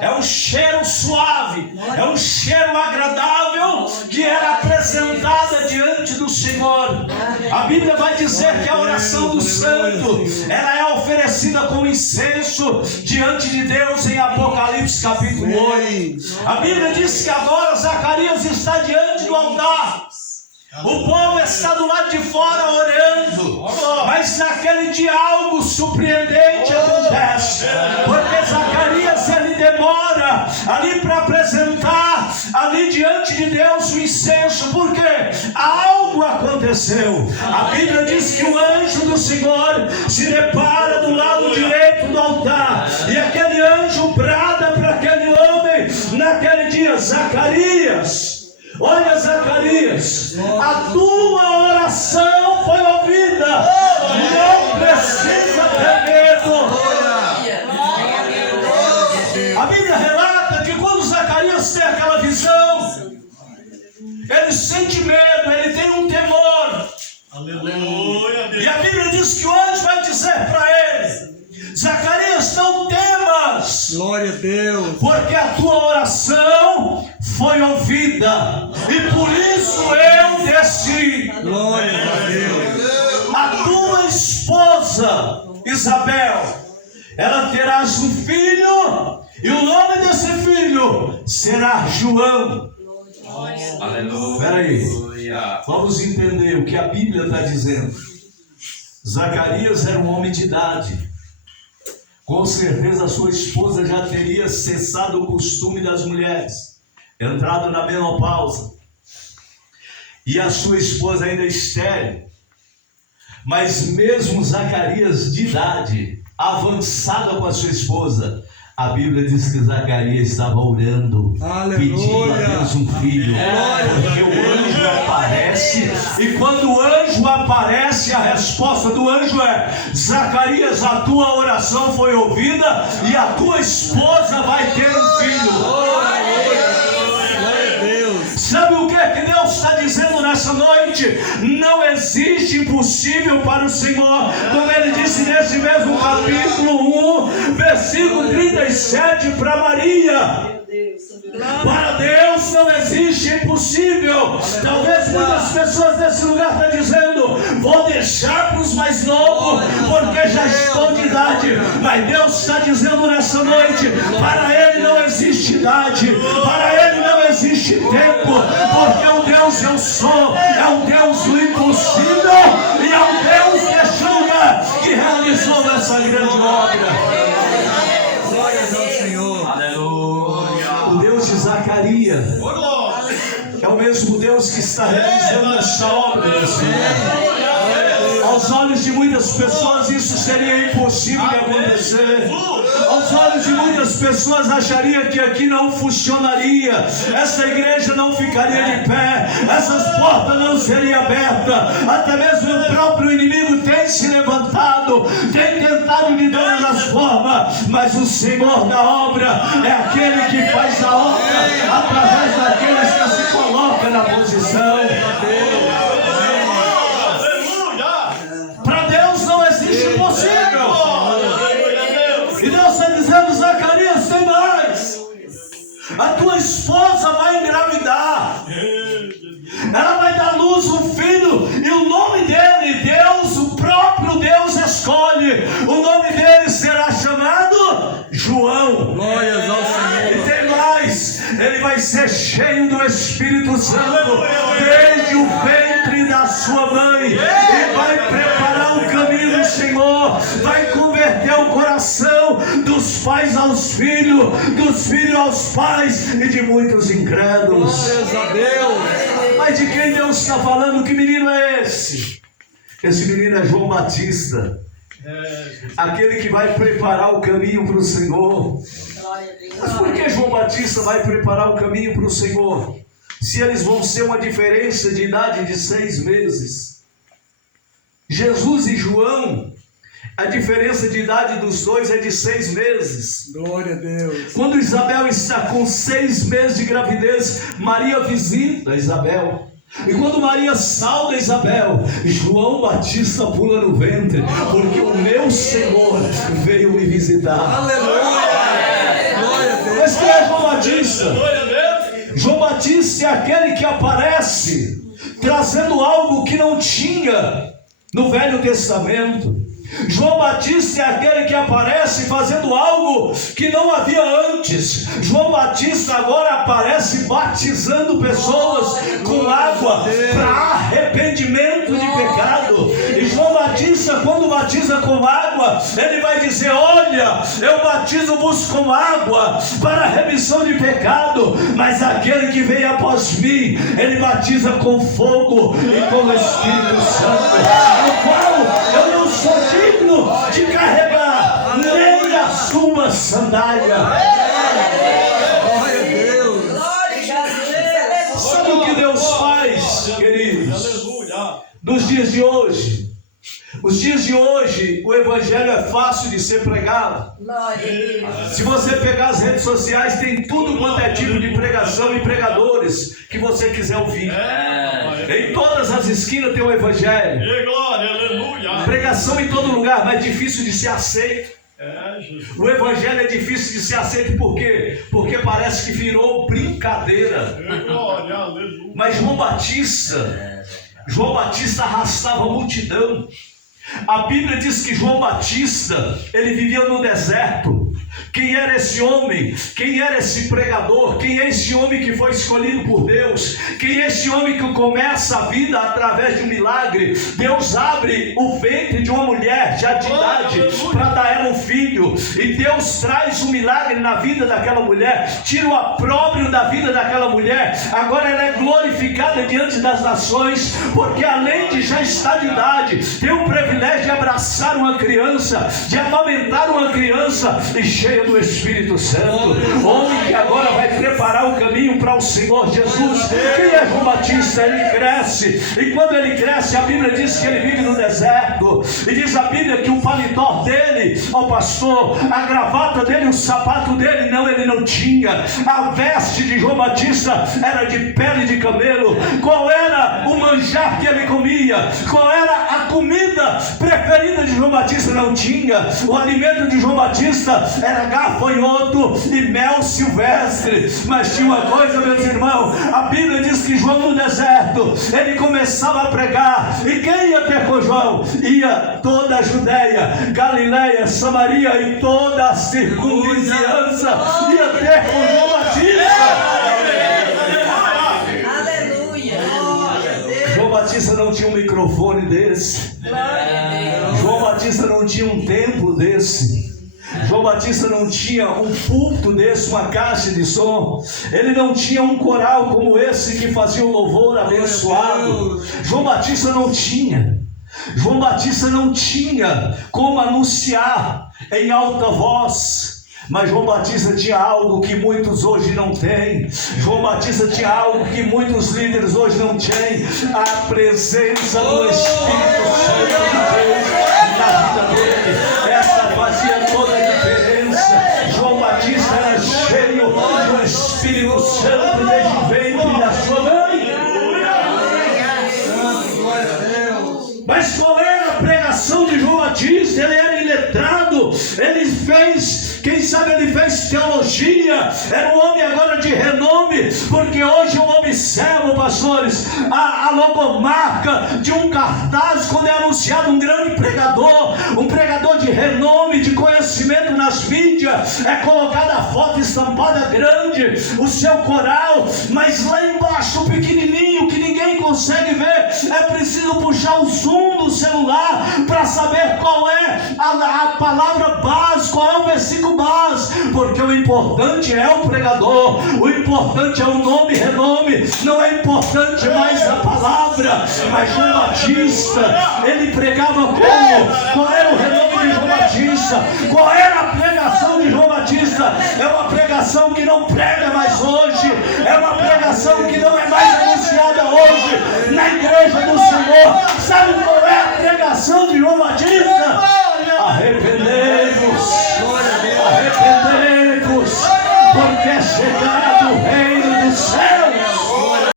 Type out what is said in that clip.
É um cheiro suave, é um cheiro agradável que era apresentada diante do Senhor. A Bíblia vai dizer que a oração do santo, ela é oferecida com incenso diante de Deus em Apocalipse capítulo 8. A Bíblia diz que agora Zacarias está diante do altar. O povo está do lado de fora orando, mas naquele dia algo surpreendente acontece, porque Zacarias ele demora ali para apresentar ali diante de Deus o incenso, porque algo aconteceu. A Bíblia diz que o anjo do Senhor se depara do lado direito do altar, e aquele anjo brada para aquele homem naquele dia: Zacarias, olha, Zacarias, a tua oração foi ouvida, não precisa ter medo. A Bíblia relata que quando Zacarias tem aquela visão, ele sente medo, ele tem um temor. Aleluia. E a Bíblia diz que o anjo vai dizer para ele: Zacarias, não temas. Glória a Deus. Porque a tua oração foi ouvida, e por isso eu desci. Glória a Deus. A tua esposa Isabel, ela terás um filho, e o nome desse filho será João. Aleluia. Espera aí, vamos entender o que a Bíblia está dizendo. Zacarias era um homem de idade. Com certeza a sua esposa já teria cessado o costume das mulheres, entrado na menopausa, e a sua esposa ainda estéril. Mas mesmo Zacarias de idade, avançada com a sua esposa, a Bíblia diz que Zacarias estava orando, pedindo a Deus um filho, porque o anjo aparece, e quando o anjo aparece, a resposta do anjo é: Zacarias, a tua oração foi ouvida, e a tua esposa vai ter um filho. Sabe o que é que Deus está dizendo nessa noite? Não existe impossível para o Senhor, como Ele disse nesse mesmo capítulo 1, versículo 37 para Maria. Para Deus não existe impossível. Talvez muitas pessoas nesse lugar estão dizendo: vou deixar para os mais novos, porque já estou de idade. Mas Deus está dizendo nessa noite: para Ele não existe idade, para Ele não existe tempo, porque o Deus eu sou é um Deus do impossível, e é um Deus que realizou essa grande obra. Glórias ao Senhor. Aleluia. O Deus de Zacarias é o mesmo Deus que está realizando essa obra. Aos olhos de muitas pessoas isso seria impossível de acontecer. Aos olhos de muitas pessoas achariam que aqui não funcionaria, essa igreja não ficaria de pé, essas portas não seriam abertas. Até mesmo o próprio inimigo tem se levantado, tem tentado de todas as formas, mas o Senhor da obra é aquele que faz a obra através daqueles que se colocam na posição. Para Deus não existe impossível. E Deus está dizendo: Zacarias, tem mais. A tua esposa vai engravidar. Ela vai dar à luz um filho, e o nome dele, Deus, o próprio Deus escolhe. O nome dele será chamado João. Glórias ao Senhor. E tem mais, ele vai ser cheio do Espírito Santo desde o ventre da sua mãe, e vai preparar o caminho do Senhor, vai converter o coração dos pais aos filhos, dos filhos aos pais, e de muitos incrédulos. Glórias a Deus. Mas de quem Deus está falando? Que menino é esse? Esse menino é João Batista, aquele que vai preparar o caminho para o Senhor. Mas por que João Batista vai preparar o caminho para o Senhor, se eles vão ser uma diferença de idade de 6 meses? Jesus e João, a diferença de idade dos dois é de 6 meses. Glória a Deus. Quando Isabel está com 6 meses de gravidez, Maria visita Isabel. E quando Maria sauda Isabel, João Batista pula no ventre, porque o meu Senhor veio me visitar. Aleluia! Glória a Deus. Mas Batista. João Batista é aquele que aparece trazendo algo que não tinha no Velho Testamento. João Batista é aquele que aparece fazendo algo que não havia antes. João Batista agora aparece batizando pessoas com água para arrependimento de pecado. E João Batista, quando batiza com água, ele vai dizer: olha, eu batizo-vos com água para a remissão de pecado, mas aquele que vem após mim, ele batiza com fogo e com o Espírito Santo, no qual eu não sou digno de carregar nem a sua sandália. Sabe o que Deus faz, queridos? Nos dias de hoje, os dias de hoje, o evangelho é fácil de ser pregado. Se você pegar as redes sociais, tem tudo quanto é tipo de pregação e pregadores que você quiser ouvir. Em todas as esquinas tem o evangelho. Pregação em todo lugar, mas difícil de ser aceito. O evangelho é difícil de ser aceito por quê? Porque parece que virou brincadeira. Mas João Batista arrastava a multidão. A Bíblia diz que João Batista, ele vivia no deserto. Quem era esse homem? Quem era esse pregador? Quem é esse homem que foi escolhido por Deus? Quem é esse homem que começa a vida através de um milagre? Deus abre o ventre de uma mulher já de idade para dar ela um filho, e Deus traz um milagre na vida daquela mulher, tira o opróbrio da vida daquela mulher. Agora ela é glorificada diante das nações, porque além de já estar de idade, tem o privilégio de abraçar uma criança, de amamentar uma criança, e cheia do Espírito Santo. Homem que agora vai preparar o caminho para o Senhor Jesus. Quem é João Batista? Ele cresce, e quando ele cresce, a Bíblia diz que ele vive no deserto, e diz a Bíblia que o paletó dele, ó pastor, a gravata dele, o sapato dele, não, ele não tinha. A veste de João Batista era de pele de camelo. Qual era o manjar que ele comia? Qual era a comida preferida de João Batista? Não tinha. O alimento de João Batista era gafanhoto e mel silvestre. Mas tinha uma coisa, meus irmãos, a Bíblia diz que João no deserto, ele começava a pregar, e quem ia ter com João? Ia toda a Judéia, Galiléia, Samaria e toda a circunvizinhança ia ter com João Batista. Aleluia. João Batista não tinha um microfone desse. João Batista não tinha um templo desse. João Batista não tinha um púlpito desse, uma caixa de som. Ele não tinha um coral como esse que fazia o louvor abençoado. João Batista não tinha. João Batista não tinha como anunciar em alta voz. Mas João Batista tinha algo que muitos hoje não têm. João Batista tinha algo que muitos líderes hoje não têm: a presença do Espírito Santo de Deus na vida dele. Essa fazia toda a diferença. João Batista era cheio do Espírito Santo desde o ventre da sua mãe. Mas qual era a pregação de João Batista? Ele era iletrado, ele fez, quem sabe ele fez teologia, era um homem agora de renome, porque hoje eu observo, pastores, a logomarca de um cartaz quando é anunciado um grande pregador, um pregador de renome, de conhecimento nas mídias, é colocada a foto estampada grande, o seu coral, mas lá embaixo, pequenininho, que ninguém consegue ver, é preciso puxar o zoom do celular para saber qual é a palavra base, qual é o versículo base, porque o importante é o pregador, o importante é o nome, renome, não é importante mais a palavra. Mas João Batista, ele pregava como? Qual era o renome de João Batista? Qual era a pregação de João Batista? É uma pregação que não prega mais hoje, é uma pregação que não é mais anunciada hoje na igreja do Senhor. Sabe qual é a pregação de João Batista? Arrependei.